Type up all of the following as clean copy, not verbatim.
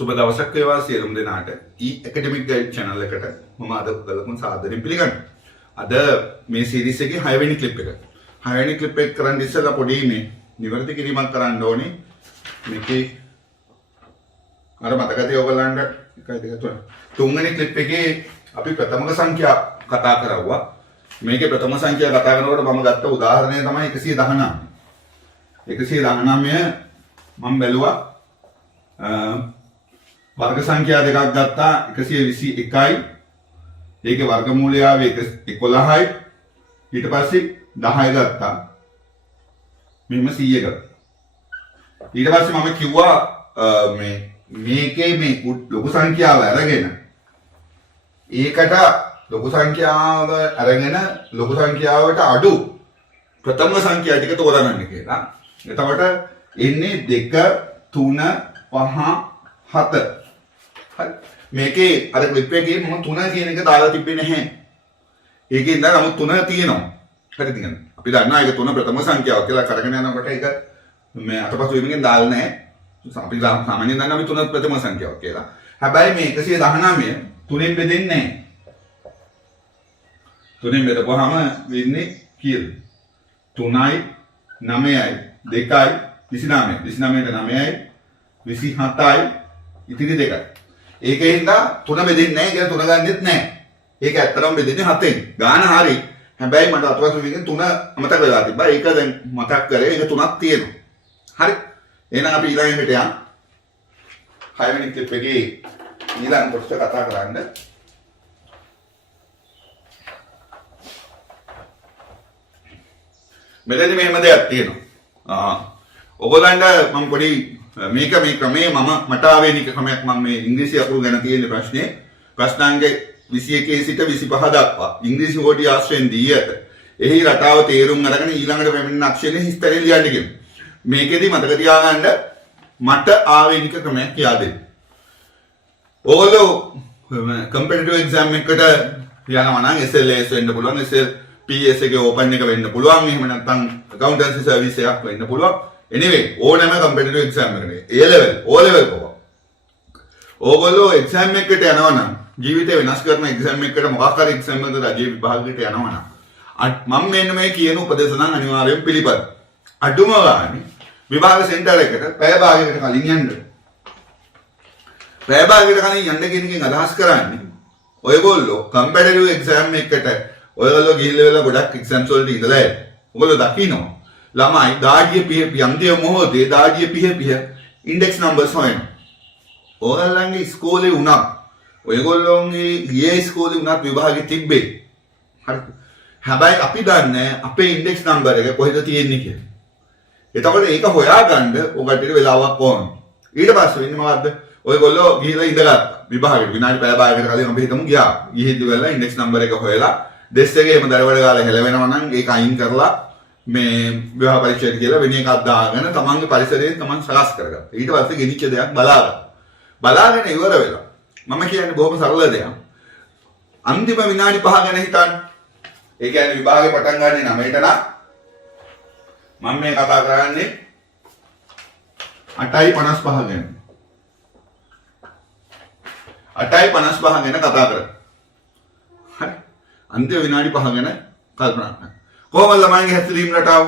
සුබ දවසක් වේවා සියලුම දෙනාට. academic guide channel එකට මම අද ඔයගලකම සාදරයෙන් පිළිගන්නවා. අද මේ series එකේ 6 වෙනි clip එක. 6 වෙනි clip එක කරන් ඉස්සෙල්ලා පොඩි මේ නිවැරදි කිරීමක් කරන්න ඕනේ. මේකේ අර මතකද ඔයගලන්ට 1 2 3 තුන්වෙනි clip එකේ අපි ප්‍රථමක සංඛ්‍යා කතා කරවුවා. මේකේ ප්‍රථම සංඛ්‍යා කතා කරනකොට මම ගත්ත උදාහරණය තමයි 119. 119 මම බැලුවා वर्ग संख्या දෙකක් ගත්තා 121යි ඒකේ වර්ගමූලය ආවේ 11යි ඊට පස්සේ 10 ගත්තා මෙහෙම 100ක ඊට පස්සේ මම කිව්වා මේකේ මේ ලොකු සංඛ්‍යාව අරගෙන ඒකට ලොකු සංඛ්‍යාව අරගෙන ලොකු සංඛ්‍යාවට අඩු ප්‍රථම සංඛ්‍යා ටික තෝරගන්න කියලා. එතකොට එන්නේ 2 3 5 7 මේකේ අර ක්ලිප් එකේ මම 3 කියන එක දාලා තිබ්බේ නැහැ. ඒකේ ඉඳන් නමුත් 3 තියෙනවා. හරිද කියන්නේ? අපි දන්නවා ඒක 3 ප්‍රථම සංඛ්‍යාවක් කියලා කරගෙන යනකොට ඒක මේ අතපසු වීමකින් දාලා නැහැ. අපි සාමාන්‍යයෙන් දන්නවා අපි 3 ප්‍රථම සංඛ්‍යාවක් කියලා. හැබැයි මේ 119 3ෙන් බෙදෙන්නේ නැහැ. 3ෙන් බෙදපුවාම වෙන්නේ කීයද? 3යි 9යි 2යි 29යි 29ට 9යි 27යි ඉතිරි 2යි. ඒකෙන් දා 3 බෙදෙන්නේ නැහැ කියලා 3 ගන්නෙත් නැහැ. ඒක ඇත්තටම බෙදෙන්නේ 7ෙන්. ගාන හරි. හැබැයි මට අතවසු වීගෙන් 3 අමතක වෙලා තිබ්බා. ඒක දැන් මතක් කරේ. ඒක 3ක් තියෙනවා. හරි. එහෙනම් අපි ඊළඟට යන්න. 6 වෙනි ක්ලිප් එකේ ඊළඟ කොටස කතා කරන්න. මෙතන මෙහෙම දෙයක් තියෙනවා. ඔයගොල්ලන්ට මම පොඩි මේක මේ ක්‍රමයේ මට ආවේනික ක්‍රමයක් මම මේ ඉංග්‍රීසි අකුරු ගැන තියෙන ප්‍රශ්නේ ප්‍රශ්නාංග 21 සිට 25 දක්වා ඉංග්‍රීසි හොඩි ආශ්‍රයෙන් දී ඇත. එහි රටාව තේරුම් අරගෙන ඊළඟට පැමිණෙන අක්ෂරයේ හිස්තරේ ලියන්න කියනවා. මේකෙදි මතක තියාගන්න මට ආවේනික ක්‍රමයක් කියා දෙන්න. ඕගොල්ලෝ කම්පිටිටිව් එක්සෑම් එකකට යනවා නම් SLAS වෙන්න පුළුවන්, PS එකේ ඕපන් එක වෙන්න පුළුවන්, එහෙම නැත්නම් accountancy service එකක් වෙන්න පුළුවන්. Anyway, ඕනෑම කම්පිටිටිව් එක්සෑම් එකකට A level, O level පවා. ඕගොල්ලෝ එක්සෑම් එකකට යනවා නම් ජීවිතේ වෙනස් කරන එක්සෑම් එකකට මොකක් හරි එක්සෑම් එකකට රජයේ විභාගයකට යනවා නම් මම මෙන්න මේ කියන උපදේශ නම් අනිවාර්යයෙන් පිළිපදින්න. අඩුම ගානේ විභාග සෙන්ටර් එකට පැය භාගයකට කලින් යන්න. පැය භාගයකට කලින් යන්න කියන එකෙන් අදහස් කරන්නේ ඔයගොල්ලෝ කම්පිටිටිව් එක්සෑම් එකකට ඔයගොල්ලෝ ගිහිල්ලා වෙලා ගොඩක් එක්සෑම්ස් වලට ඉඳලා ඇති. ඔයගොල්ලෝ දකින්න ළමයි දාඩිය පිහ යම්දිය මොහොතේ දාඩිය පිහ ඉන්ඩෙක්ස් නම්බර්ස් හොයනවා. ඔයගොල්ලන්ගේ ඉස්කෝලේ උනත් ඔයගොල්ලෝගේ ගියේ ඉස්කෝලේ උනත් විභාගෙ තිබ්බේ. හරිද? හැබැයි අපි දන්නේ අපේ ඉන්ඩෙක්ස් නම්බර් එක කොහෙද තියෙන්නේ කියලා. එතකොට ඒක හොයාගන්න ඔයගොල්ලන්ට වෙලාවක් ඕන. ඊට පස්සේ වෙන්නේ මොකද්ද? ඔයගොල්ලෝ ගිහිල්ලා ඉඳගත්තා. විභාගෙට විනාඩි පැය භාගයකට කලින් අපි හිතමු ගියා. ගිහිල්ලා වෙලා ඉන්ඩෙක්ස් නම්බර් එක හොයලා ඩෙස්ක් එකේ එහෙම දරවඩ ගාලා හෙලවෙනවා නම් ඒක අයින් කරලා මේ විවාහ පරීක්ෂයට කියලා වෙන එකක් දාගෙන තමන්ගේ පරිසරයෙන් තමන් සකස් කරගත්තා. ඊට පස්සේ ගෙනිච්ච දෙයක් බලාගෙන ඉවර වෙලා මම කියන්නේ බොහොම සරල දෙයක්. අන්තිම විනාඩි 5 ගැන හිතන්න. ඒ කියන්නේ විභාගේ පටන් ගන්නේ 9ට නම් මම මේ කතා කරන්නේ 8:55 ගැන. 8:55 ගැන කතා කරන්නේ. හරි. අන්තිම විනාඩි 5 ගැන කල්පනා කරන්න. කොහොමද ළමයින්ගේ හැසිරීම රටාව?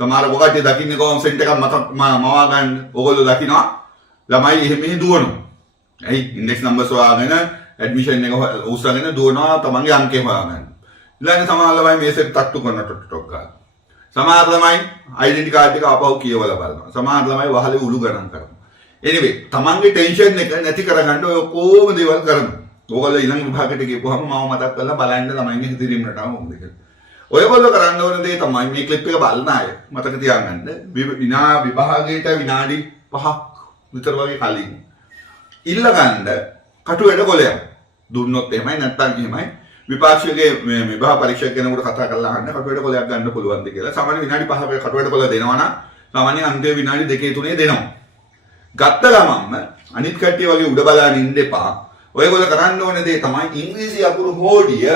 සමහර ඔකට දකින්නේ කොහොම සෙන්ට් එකක් මවා ගන්න. ඕගොල්ලෝ දකිනවා ළමයි එහෙම දුවනවා. ඇයි ඉන්ඩෙක්ස් නම්බර්ස් හොයාගෙන ඇඩ්මිෂන් එක උස්සගෙන දුවනවා තමන්ගේ අංකේ හොයාගන්න. ඊළඟ සමහර ළමයි මේසෙට තට්ටු කරන ටොක් ගන්න. සමහර ළමයි ඩෙන්ටිටි කාඩ් එක ආපහු කියවලා බලනවා. සමහර ළමයි වහලේ උළු ගණන් කරනවා. anyway තමන්ගේ ටෙන්ෂන් එක නැති කරගන්න ඔය කොහොම දේවල් කරනවා. ඕගොල්ලෝ ඊළඟ විභාගයට ගිහපුවම මම මතක් කරලා බලන්න ළමයින්ගේ හැසිරීම රටාව මොකද කියලා. ඔයගොල්ලෝ කරන්න ඕන දේ තමයි මේ ක්ලිප් එක බලන අය මතක තියාගන්න විභාගයට විනාඩි 5ක් විතර වගේ කලින් ඉල්ල ගන්න කටුවැඩ කොලයක් දුන්නොත් එහෙමයි නැත්නම් එහෙමයි විපාක්ෂකගේ මේ විභාග පරීක්ෂක කෙනෙකුට කතා කරලා අහන්න කටුවැඩ කොලයක් ගන්න පුළුවන්ද කියලා. සාමාන්‍ය විනාඩි 5ක කටුවැඩ කොල දෙනවා නම් සාමාන්‍ය අන්තිම විනාඩි 2-3 දෙනවා. ගත්ත ගමන්ම අනිත් කට්ටිය වගේ උඩ බලන්න ඉන්න එපා. ඔයගොල්ලෝ කරන්න ඕන දේ තමයි ඉංග්‍රීසි අකුරු හෝඩිය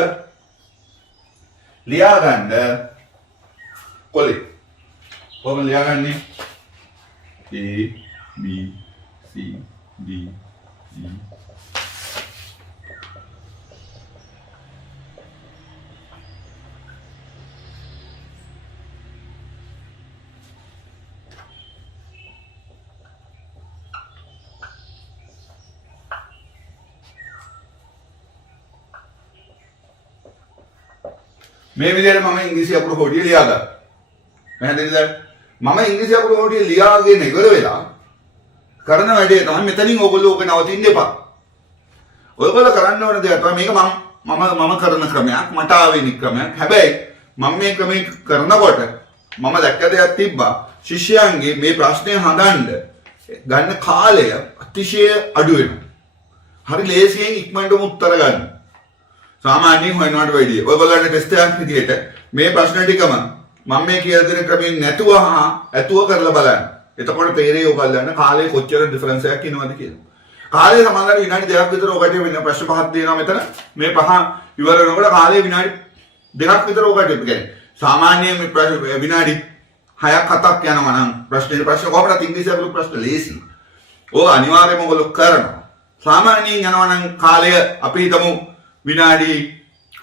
लिया गंड कोले कोमल लिया गंड A B C D E මේ විදිහට මම ඉංග්‍රීසි අකුරු හොඩිය ලියාගත්තා. පැහැදිලිද? මම ඉංග්‍රීසි අකුරු හොඩිය ලියාගෙන ඉවර වෙලා කරන වැඩේ තමයි මෙතනින් ඕගොල්ලෝ ඕක නවතින්න එපා. ඔයගොල්ලෝ කරන්න ඕන දේ තමයි මේක මම කරන ක්‍රමයක්, මට ආවෙන ක්‍රමයක්. හැබැයි මම මේ ක්‍රමේ කරනකොට මම දැක්ක දෙයක් තිබ්බා. ශිෂ්‍යයන්ගේ මේ ප්‍රශ්නය හදන්න ගන්න කාලය අතිශය අඩු වෙනවා. හරි ලේසියෙන් ඉක්මනටම උත්තර ගන්න. සාමාන්‍යයෙන් හොයනවට වැඩිය. ඔයගොල්ලන්ට ටෙස්ට් එකක් විදියට මේ ප්‍රශ්න ටිකම මම මේ කියලා දෙන ක්‍රමයෙන් නැතුව ඇතුව කරලා බලන්න. එතකොට තේරෙයි ඔයගොල්ලන්ට කාලේ කොච්චර ඩිෆරන්ස් එකක් ඉනවද කියලා. කාලේ සමහරවිට විනාඩි 2ක් විතර ඔකට වෙන ප්‍රශ්න පහක් දෙනවා මෙතන. මේ පහ ඉවර වෙනකොට කාලේ විනාඩි 2ක් විතර ඔකට කියන්නේ. සාමාන්‍යයෙන් මේ විනාඩි 6ක් 7ක් යනවා නම් ප්‍රශ්න කොහොමද ඉංග්‍රීසි අකුරු ප්‍රශ්න ලේසි. ඕක අනිවාර්යයෙන්ම ඔයගොල්ලෝ කරනවා. සාමාන්‍යයෙන් යනවා නම් කාලය අපි හිතමු විනාඩි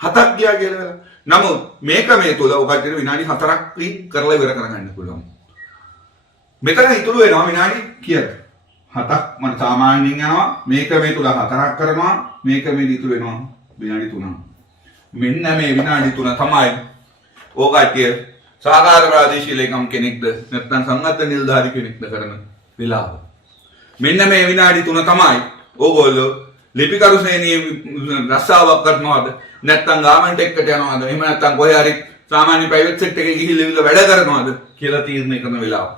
7ක් ගියා කියලා. නමුත් මේක මේ තුල ඔකට විනාඩි 4ක් කරලා ඉවර කරගන්න පුළුවන්. මෙතන ඉතුරු වෙනවා විනාඩි කීයද? 7ක් මම සාමාන්‍යයෙන් යනවා. මේක මේ තුල 4ක් කරනවා. මේක මේ ඉතුරු වෙනවා විනාඩි 3ක්. මෙන්න මේ විනාඩි 3 තමයි ඔකට සහකාර ප්‍රාදේශීය ලේකම් කෙනෙක්ද නැත්නම් සංගත නිලධාරි කෙනෙක්ද කරන වෙලාව. මෙන්න මේ විනාඩි 3 තමයි ඕගොල්ලෝ ලිපිකරු ශ්‍රේණියේ රස්සාවක් කරනවද නැත්නම් ගාමන්ට් එකකට යනවද එහෙම නැත්නම් කොහේ හරි සාමාන්‍ය ප්‍රයිවට් සෙක්ටර් එකේ ගිහිල්ලා වැඩ කරනවද කියලා තීරණය කරන වෙලාව.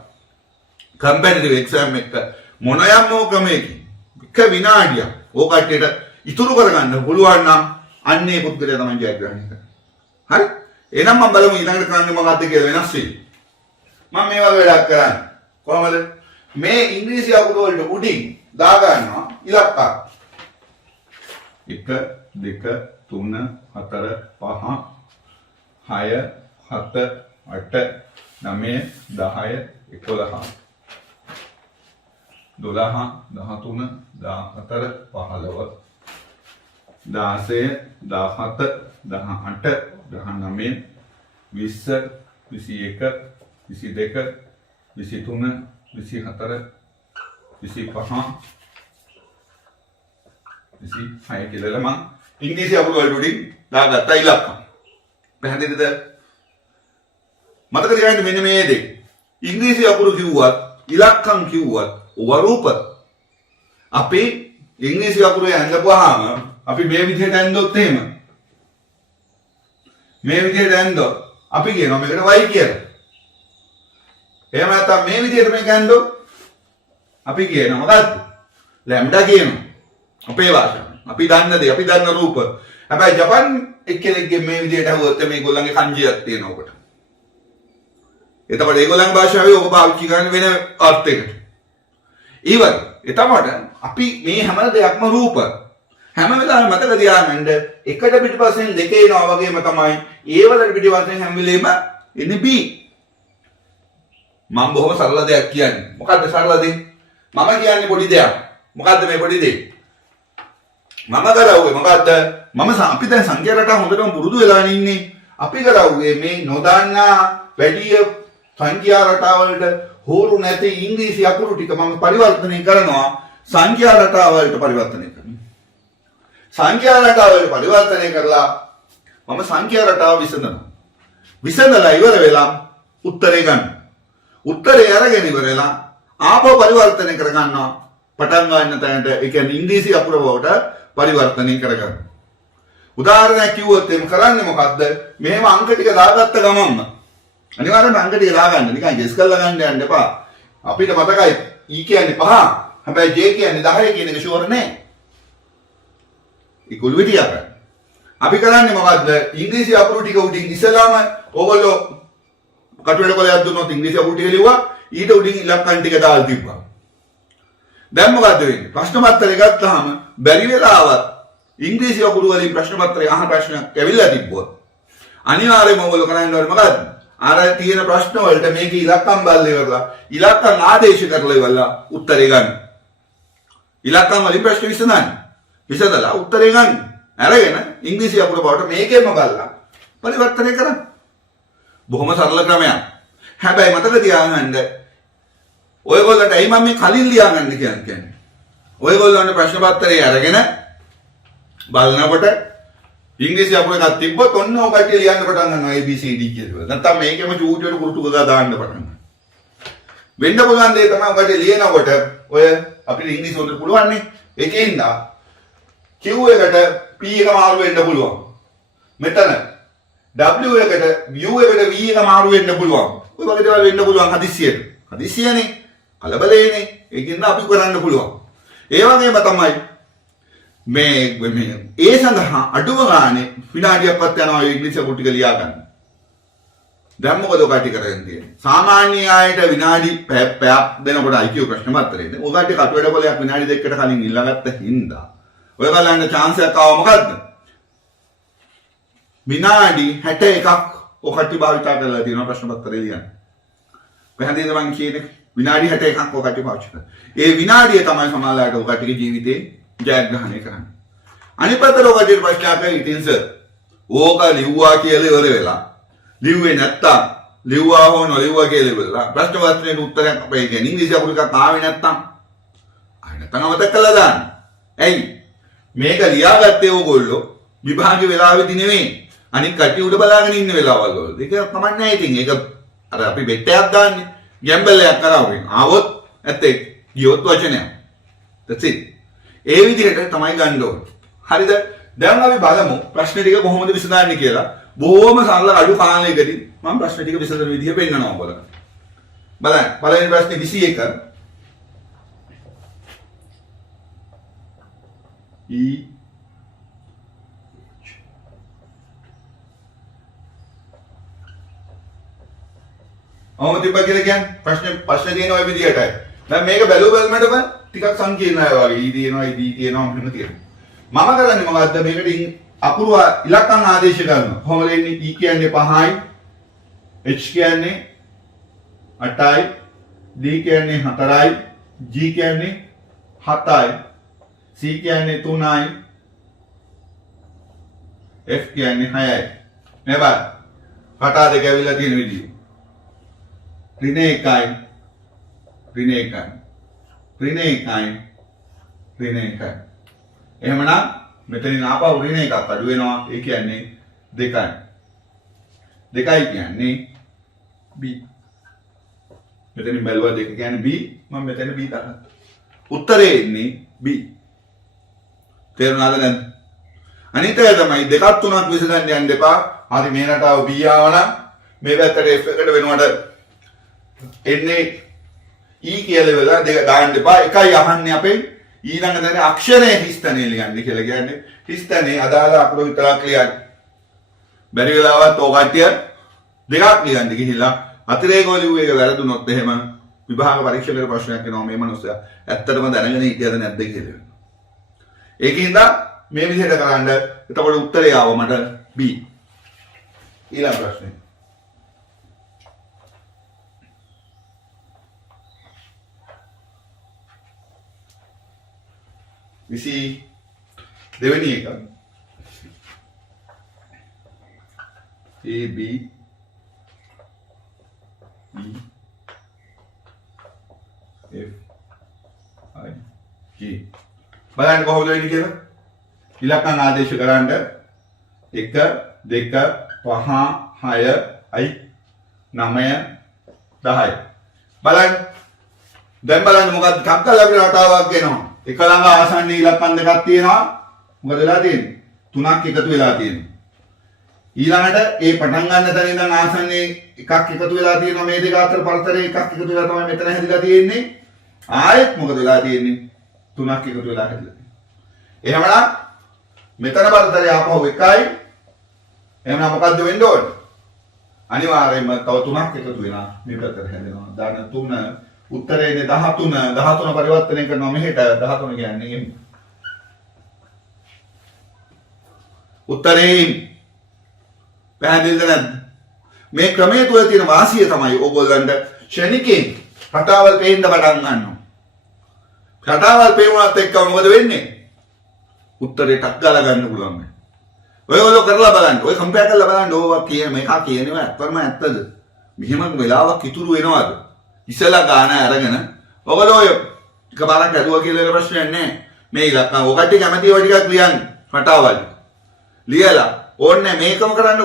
කම්පිටිටිව් එක්සෑම් එක මොන යම් ක්‍රමයකින් එක විනාඩියක් ඕකටට ඉතුරු කරගන්න පුළුවන් නම් අන්නේ පුද්ගලයා තමයි ජයග්‍රහණය කරන්නේ. හරි? එහෙනම් මම බලමු ඊළඟට කරන්නේ මොකක්ද කියලා වෙනස් වෙයි. මම මේ වගේ වැඩක් කරන්නේ. කොහමද? මේ ඉංග්‍රීසි අකුරු වලට උඩින් දා ගන්නවා ඉලක්ක 1 2 3 4 5 6 7 8 9 10 11 12 13 14 15 16 17 18 19 20 21 22 23 24 25 26 කියලා මම ඉංග්‍රීසි අකුරු වලට උඩින් දාගත්තා ඉලක්ක. පැහැදිලිද? මතක තියාගන්න මෙන්න මේ දේ. ඉංග්‍රීසි අකුරු කිව්වත් ඉලක්කම් කිව්වත් වරූප අපි ඉංග්‍රීසි අකුරු ඇඳපුවාම අපි මේ විදිහට ඇඳොත් එහෙම මේ විදිහට ඇඳොත් අපි කියනවා මේකට y කියලා. එහෙම නැත්නම් මේ විදිහට මේක ඇඳොත් අපි කියනවා මොකද්ද? ලැම්ඩා කියනවා. අපේ භාෂාවෙන්. අපි දන්න දේ, අපි දන්න රූප. හැබැයි ජපන් එක්කෙනෙක්ගේ මේ විදිහට අහුවොත් මේගොල්ලන්ගේ කන්ජියක් තියෙනවා ඔකට. එතකොට ඒගොල්ලන්ගේ භාෂාවේ ඔක පාවිච්චි කරන වෙන අර්ථයකට. ඊවල එතකොට අපි මේ හැම දෙයක්ම රූප. හැම වෙලාවෙම මතක තියාගන්න එකට පිටිපස්සෙන් දෙක එනවා වගේම තමයි ඒ වලට පිටිපස්සෙන් හැම වෙලෙම එන්නේ B. මම බොහොම සරල දෙයක් කියන්නේ. මොකද්ද සරල දේ? මම කියන්නේ පොඩි දෙයක්. මොකද්ද මේ පොඩි දේ? මම කරවුවේ මොකද්ද? අපි දැන් සංඛ්‍යා රටාව හොඳටම පුරුදු වෙලා ඉන්නේ. අපි කරවුවේ මේ නොදන්නා වැඩි සංඛ්‍යා රටාව වලට හෝරු නැති ඉංග්‍රීසි අකුරු ටික මම පරිවර්තනය කරනවා සංඛ්‍යා රටාව වලට පරිවර්තනය කරනවා. සංඛ්‍යා රටාව වලට පරිවර්තනය කරලා මම සංඛ්‍යා රටාව විසඳනවා. විසඳලා ඉවර වෙලා උත්තරේ ගන්න. උත්තරේ අරගෙන ඉවර වෙලා ආපහු පරිවර්තනය කර ගන්නවා. පටන් ගන්න තැනට ඒ කියන්නේ ඉංග්‍රීසි අකුර වලට පරිවර්තනය කරගන්න. උදාහරණයක් කිව්වොත් එම් කරන්නේ මොකද්ද? මෙහෙම අංක ටික දාගත්ත ගමන්ම අනිවාර්යෙන්ම අංක ටික දාගන්න. නිකන් ගෙස් කරලා ගන්න යන්න එපා. අපිට මතකයි E කියන්නේ 5. හැබැයි J කියන්නේ 10 කියන එක ෂුවර් නෑ. ඉක්වල විදියක්. අපි කරන්නේ මොකද්ද? ඉංග්‍රීසි අකුරු ටික උඩින් ඉස්සලාම ඕගොල්ලෝ කටුවේල කොලයක් දුන්නොත් ඉංග්‍රීසි අකුරු ටික ලිව්වා. ඊට උඩින් ඉලක්කම් ටික දාලා තිබ්බා. දැන් මොකද්ද වෙන්නේ? ප්‍රශ්න පත්‍රය ගත්තාම බැරි වෙලාවත් ඉංග්‍රීසි අකුරු වලින් ප්‍රශ්න පත්‍රය අහන ප්‍රශ්නයක් ඇවිල්ලා තිබ්බොත් අනිවාර්යයෙන්ම ඔයගොල්ලෝ කරන්න ඕනේ මොකද්ද? අර තියෙන ප්‍රශ්න වලට මේක ඉලක්කම් බලලා ඉවරලා ඉලක්කම් ආදේශ කරලා ඉවරලා උත්තරේ ගන්න. ඉලක්කම් වලින් ප්‍රශ්න විසඳන්න. විසඳලා උත්තරේ ගන්න. අරගෙන ඉංග්‍රීසි අකුර බවට මේකෙම බලලා පරිවර්තනය කරන්න. බොහොම සරල ක්‍රමයක්. හැබැයි මතක තියාගන්න ඔයගොල්ලන්ට ඇයි මම මේ කලින් ලියාගන්න කියන්නේ. ඔයගොල්ලන්ට ප්‍රශ්න පත්‍රය අරගෙන බලනකොට ඉංග්‍රීසි අකුර එකක් තිබ්බොත් ඔන්න ඔය කට්ටිය ලියන්න පටන් ගන්නවා ABCD කියලා. නැත්තම් මේකෙම චූටියට කුරුටු ගා දාන්න පටන් ගන්නවා. වෙන්න පුළුවන් දේ තමයි ඔකට ලියනකොට ඔය අපිට ඉංග්‍රීසි වලට පුළුවන් නේ. ඒකෙන්ද Q එකට P එක මාරු වෙන්න පුළුවන්. මෙතන W එකට U එකට V එක මාරු වෙන්න පුළුවන්. ඔය වගේ දේවල් වෙන්න පුළුවන් හදිස්සියට. හදිස්සියනේ. කලබලේනේ. ඒකින්ද අපි කරන්න පුළුවන්. ඒ වගේම තමයි මේ ඒ සඳහා අඩුම ගානේ විනාඩියක්වත් යනවා ඉංග්‍රීසි අකුරු ටික ලියා ගන්න. දැන් මොකද ඔකට කරන්නේ? සාමාන්‍ය ආයත විනාඩි පැයක් දෙනකොට IQ ප්‍රශ්න පත්‍රයේදී ඔකට කටුවැඩ කොලයක් විනාඩි දෙකකට කලින් ඉල්ලගත්ත හින්දා ඔයගලන්ට chance එකක් ආව මොකද්ද? විනාඩි 61ක් ඔකට භාවිතා කරලා තියෙනවා ප්‍රශ්න පත්‍රය ලියන්න. පැහැදිලිද මං කියන්නේ? විනාඩි 61ක් ඔකට පාවිච්චි කරලා. ඒ විනාඩිය තමයි සමාජලාට ඔකටගේ ජීවිතේ ජයග්‍රහණය කරන්නේ. අනිත් පැත්තට ඔකට ප්‍රශ්නයක් ඉතින් සර් ඕක ලිව්වා කියලා ඉවර වෙලා ලිව්වේ නැත්තම් ලිව්වා හෝ නොලිව්වා කියලා ඉවරලා ප්‍රශ්න පත්‍රයේ උත්තරයක් අපේ කියන්නේ ඉංග්‍රීසි අකුරු එකක් ආවේ නැත්තම් අමතක කළා දාන්න. ඇයි? මේක ලියාගත්තේ ඕගොල්ලෝ විභාගේ වෙලාවෙදි නෙමෙයි. අනික කටි උඩ බලාගෙන ඉන්න වෙලාවල් වල. ඒක තමයි නෑ ඉතින්. ඒක අර අපි බෙට්ටයක් දාන්නේ. ගැම්බල් එකක් කරවගෙන. ආවොත් ඇත්තේ ගියොත් වචනයක්. that's it. ඒ විදිහට තමයි ගන්න ඕනේ. හරිද? දැන් අපි බලමු ප්‍රශ්න ටික කොහොමද විසඳන්නේ කියලා. බොහොම සරල අඩු කාලයකදී මම ප්‍රශ්න ටික විසඳන විදිහ පෙන්නනවා ඔයගොල්ලන්ට. බලන්න. පළවෙනි ප්‍රශ්නේ 21. අවමතිබ්බ කියලා කියන්නේ ප්‍රශ්න තියෙන ඔය විදිහටයි. දැන් මේක බැලුවම ටිකක් සංකීර්ණයි වගේ. ඊ තියෙනවා ඊ තියෙනවා මෙහෙම තියෙනවා. මම කරන්නේ මොකද්ද මේකට අකුරු ඉලක්කම් ආදේශ කරනවා. කොහොමද එන්නේ? E කියන්නේ 5යි, H කියන්නේ 8යි, D කියන්නේ 4යි, G කියන්නේ 7යි, C කියන්නේ 3යි, F කියන්නේ 6යි. මේ බලන්න. කටා දෙක ඇවිල්ලා තියෙන විදිහ. ඍණ 1යි, ඍණ 1යි, ඍණ 1යි, ඍණ 1යි. එහෙමනම් මෙතනින් ආපහු ඍණ එකක් අඩු වෙනවා. ඒ කියන්නේ 2යි. 2යි කියන්නේ B. මෙතනින් බැලුවා 2 කියන්නේ B. මම මෙතන B දාගත්තා. උත්තරේ එන්නේ B. තේරුණාද නැද්ද? අනිත් එක තමයි දෙකක් තුනක් විසඳන්න යන්න එපා. හරි මේ රටාව B ආවනම් මේ පැත්තට F එකට වෙනවට එන්නේ E කියලා වෙලා දෙක දාන්න එපා. එකයි අහන්නේ අපෙන් ඊළඟ දේ අක්ෂරයේ හිස්තනේ ලියන්න කියලා කියන්නේ. හිස්තනේ අදාළ අකුරු විතරක් ලියන්න. බැරි වෙලාවත් ඔය කට්ටිය දෙකක් ලියන්න ගිහිල්ලා අතිරේකව ලිව්ව එක වැරදුනොත් එහෙම විභාග පරීක්ෂකගේ ප්‍රශ්නයක් එනවා මේ මනුස්සයා ඇත්තටම දැනගෙන හිටියද නැද්ද කියලා. ඒකින්ද මේ විදිහට කරන්න. එතකොට උත්තරය ආව මට B. ඊළඟ ප්‍රශ්නේ. දෙවෙනි එක A B E F I G බලන්න කොහොමද වෙන්නේ කියලා. ඉලක්කම් ආදේශ කරන්න 1 2 5 6 9 10. බලන්න. දැන් බලන්න මොකක්ද ටක්කල් අපිට රටාවක් එනවා. එක ළඟ ආසන්න ඉලක්කම් දෙකක් තියෙනවා. මොකද වෙලා තියෙන්නේ? 3ක් එකතු වෙලා තියෙනවා. ඊළඟට ඒ පටන් ගන්න තැන ඉඳන් ආසන්නේ එකක් එකතු වෙලා තියෙනවා. මේ දෙක අතර පරතරේ එකක් එකතු වෙලා තමයි මෙතන හැදිලා තියෙන්නේ. ආයෙත් මොකද වෙලා තියෙන්නේ? 3ක් එකතු වෙලා හැදිලා තියෙනවා. එහෙමනම් මෙතන පරතරේ ආපහු 1යි. එහෙනම් මොකද්ද වෙන්න ඕනේ? අනිවාර්යයෙන්ම තව 3ක් එකතු වෙනවා. මේ පැත්තට හැදෙනවා. දාන 3 උත්තරේ ඉන්නේ 13 පරිවර්තනය කරනවා මෙහෙට 13 කියන්නේ එහෙම. උත්තරේ පැහැදිලිද නැද්ද? මේ ක්‍රමයේ තුල තියෙන වාසිය තමයි ඕගොල්ලන්ට ක්ෂණිකයෙන් රටාවල් පේන්න පටන් ගන්නවා. රටාවල් පේුණාත් එක්ක මොකද වෙන්නේ? උත්තරේ ටක් ගාලා ගන්න පුළුවන්. ඔයගොල්ලෝ කරලා බලන්න. ඔය කම්පෙයාර් කරලා බලන්න. ඕවා කියන මේක කියනවා ඇත්තම ඇත්තද? මෙහෙම වෙලාවක් ඉතුරු වෙනවද? ඉස්සලා ගාන අරගෙන ඔයගොල්ලෝ ඔය එකපාරක් ඇදුවා කියලා ප්‍රශ්නයක් නැහැ. මේ ඉලක්කම් ඔකට කැමති ඒවා ටිකක් ලියන්න. රටාවල්. ලියලා ඕන්නේ මේකම කරන්න.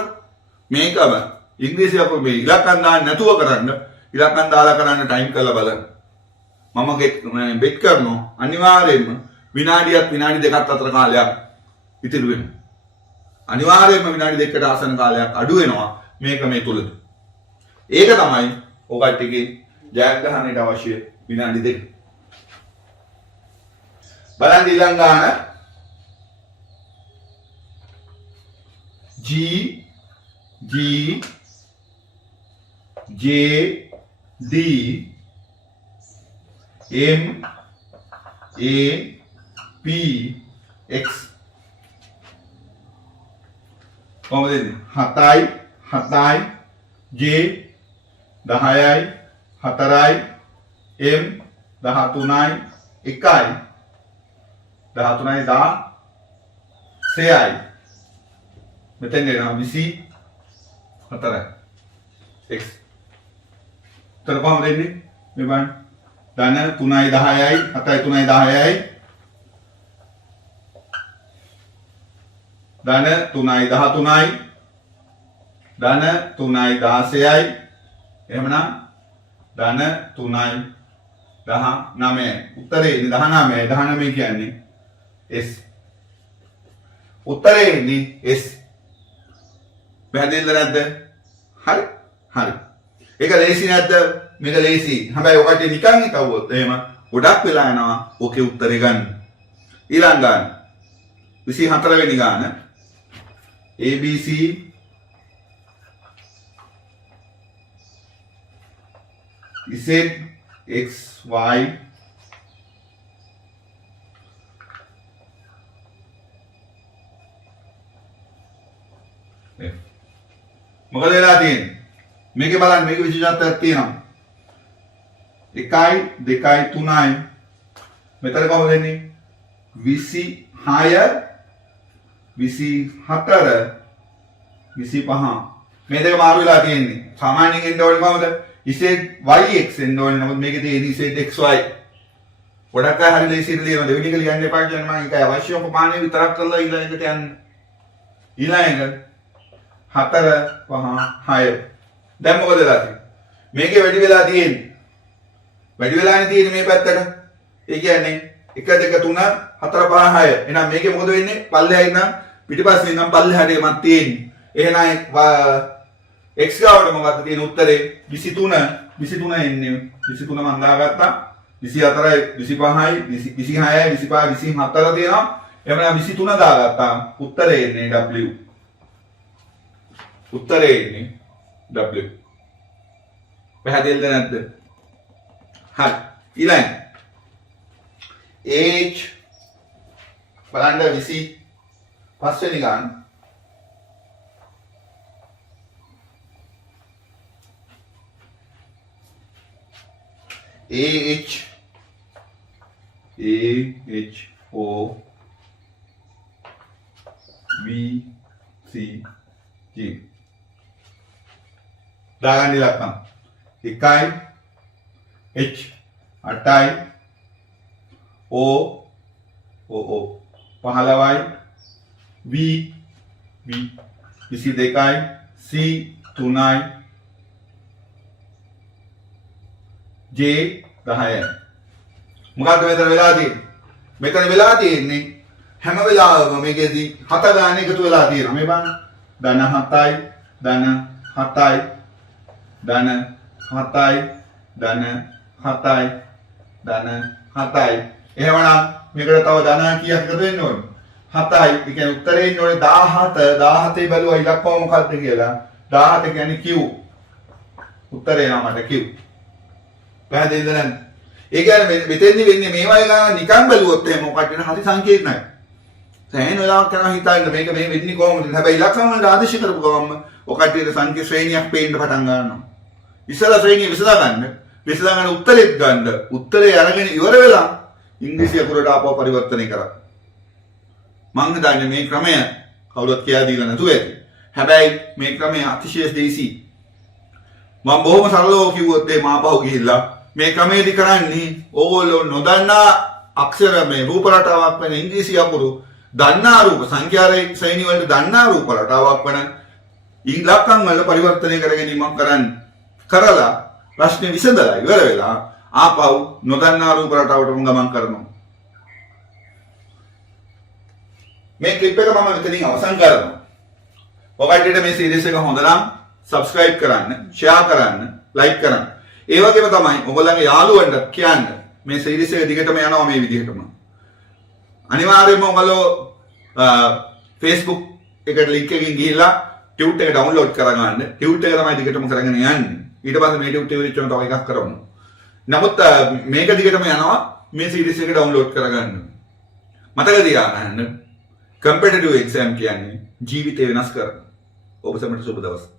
මේකම ඉංග්‍රීසි අපෝ මේ ඉලක්කම් දාන්න නැතුව කරන්න. ඉලක්කම් දාලා කරන්න ටයිම් කරලා බලන්න. මම බෙට් කරනවා අනිවාර්යයෙන්ම විනාඩියක් විනාඩි දෙකක් අතර කාලයක් ඉතිරි වෙනවා. අනිවාර්යයෙන්ම විනාඩි දෙකකට ආසන්න කාලයක් අඩු වෙනවා මේක මේ තුලද. ඒක තමයි ඔකට්ටිගේ ජයග්‍රහණයට අවශ්‍ය විනාඩි දෙක. බලන්න ඊළඟ ගාන G J D M A P X කොහොමද එන්නේ? 7යි 7යි J 10යි 4යි M 13යි 1යි 13යි 16යි මෙතෙන් එනවා 24යි X. තර කොහොමද එන්නේ? මේ බලන්න. ධන 3යි 10යි 7යි 3යි 10යි ධන 3යි 13යි ධන 3යි 16යි එහෙමනම් ධන 3යි 19යි උත්තරේ 19යි 19 කියන්නේ S. උත්තරේ ඉන්නේ S. පැහැදිලිද නැද්ද? හරි හරි. ඒක ලේසි නැද්ද? මේක ලේසි. හැබැයි ඔකට නිකන් හිතවුවොත් එහෙම ගොඩක් වෙලා යනවා ඕකේ උත්තරේ ගන්න. ඊළඟ ගාන 24 වෙනි ගාන ABC Z X Y මොකද වෙලා තියෙන්නේ? මේකේ බලන්න මේක විශේෂත්වයක් තියෙනවා. 1යි 2යි 3යි මෙතන කොහොමද එන්නේ? 26 24 25 මේ දෙක මාරු වෙලා තියෙන්නේ. සාමාන්‍යයෙන් එන්න ඕනේ කොහොමද? ZYX එන්න ඕනේ. නමුත් මේකේ තියෙන්නේ ZXY. ගොඩක් අය හරි ලේසියට ලියනවා. දෙවෙනි එක ලියන්න එපා කියන්නේ මම ඒකයි අවශ්‍ය ප්‍රමාණය විතරක් කරලා ඊළඟට යන්න. ඊළඟ 4 5 6 දැන් මොකද වෙලා තියෙන්නේ? මේකේ වැඩි වෙලා තියෙන්නේ. වැඩි වෙලානේ තියෙන්නේ මේ පැත්තට. ඒ කියන්නේ 1 2 3 4 5 6. එහෙනම් මේකේ මොකද වෙන්නේ? පල්ලෙහායි නම් පිටිපස්සේ නම් පල්ලෙහාට එමත් තියෙන්නේ. එහෙනම් x ගාවට මොකක්ද තියෙන උත්තරේ? 23 23 එන්නේ. 23 මම දාගත්තා. 24යි 25යි 26යි 25යි 24 තියෙනවා. එහෙනම් 23 දාගත්තා. උත්තරේ එන්නේ W. උත්තරේ එන්නේ W. පැහැදිලිද නැද්ද? හරි. ඊළඟ H බලන්න 25 වෙනි ගාන AH O V C G දාගන්න ඉලක්කම් 1යි H 8යි O 15යි V 22යි C 3යි J 10යි මොකද්ද මෙතන වෙලා තියෙන්නේ? මෙතන වෙලා තියෙන්නේ හැම වෙලාවෙම මේකෙදි 7 ගාන එකතු වෙලා තියෙනවා. මේ බලන්න. ධන 7යි ධන 7යි ධන 7යි ධන 7යි ධන 7යි. එහෙමනම් මේකට තව ධන කීයක් එකතු වෙන්න ඕනේ? 7යි. ඒ කියන්නේ උත්තරේ ඉන්න ඕනේ 17. 17 බැලුවා ඉලක්කම මොකක්ද කියලා. 17 කියන්නේ Q. උත්තරේ නම මට Q. පැහැදිලිද නැද්ද? ඒ කියන්නේ මෙතෙන්දි වෙන්නේ මේ වගේ ගාන නිකන් බැලුවොත් එහෙම මොකක්ද වෙන හරි සංකීර්ණයි. සෑහෙන වෙලාවක් යනවා හිතන්න මේක මේ වෙන්නේ කොහොමද? හැබැයි ඉලක්කම් වල ආදේශ කරපු ගමන් ඔකටියට සංකීර්ණ ශ්‍රේණියක් පේන්න පටන් ගන්නවා. ඉස්සලා ශ්‍රේණිය විසඳා ගන්න. විසඳා ගන්න උත්තරෙත් ගන්න. උත්තරේ අරගෙන ඉවර වෙලා ඉංග්‍රීසි අකුරට ආපහු පරිවර්තනය කරා. මං හිතන්නේ මේ ක්‍රමය කවුරුත් කියලා දීලා නැතුව ඇති. හැබැයි මේ ක්‍රමය අතිශය දේසි. මම බොහොම සරලව කිව්වොත් ඒ මාපහු ගිහිල්ලා මේ ක්‍රමයේදී කරන්නේ ඕගොල්ලෝ නොදන්නා අක්ෂර මේ රූප රටාවක් වෙන ඉංග්‍රීසි අකුරු දන්නා රූප සංඛ්‍යා ශ්‍රේණි වලට දන්නා රූප රටාවක් වෙන ඉලක්කම් වල පරිවර්තනය කර ගැනීමක් කරලා ප්‍රශ්නේ විසඳලා ඉවර වෙලා ආපහු නොදන්නා රූප රටාවටම ගමන් කරනවා. මේ ක්ලිප් එක මම මෙතනින් අවසන් කරනවා. ඔයගොල්ලන්ට මේ සීරීස් එක හොඳ නම් subscribe කරන්න, share කරන්න, like කරන්න. ඒ වගේම තමයි ඔයගොල්ලන්ගේ යාළුවන්ට කියන්න මේ සීරීස් එක දිගටම යනවා මේ විදිහටම. අනිවාර්යයෙන්ම ඔයගොල්ලෝ Facebook එකට link එකකින් ගිහිල්ලා Tut එක download කරගන්න. Tut එක තමයි දිගටම කරගෙන යන්නේ. ඊට පස්සේ මේ Tut එක විතරම තව එකක් කරමු. නමුත් මේක දිගටම යනවා මේ සීරීස් එක download කරගන්න. මතක තියාගන්න competitive exam කියන්නේ ජීවිතය වෙනස් කරන. ඔබ සැමට සුබ දවසක්.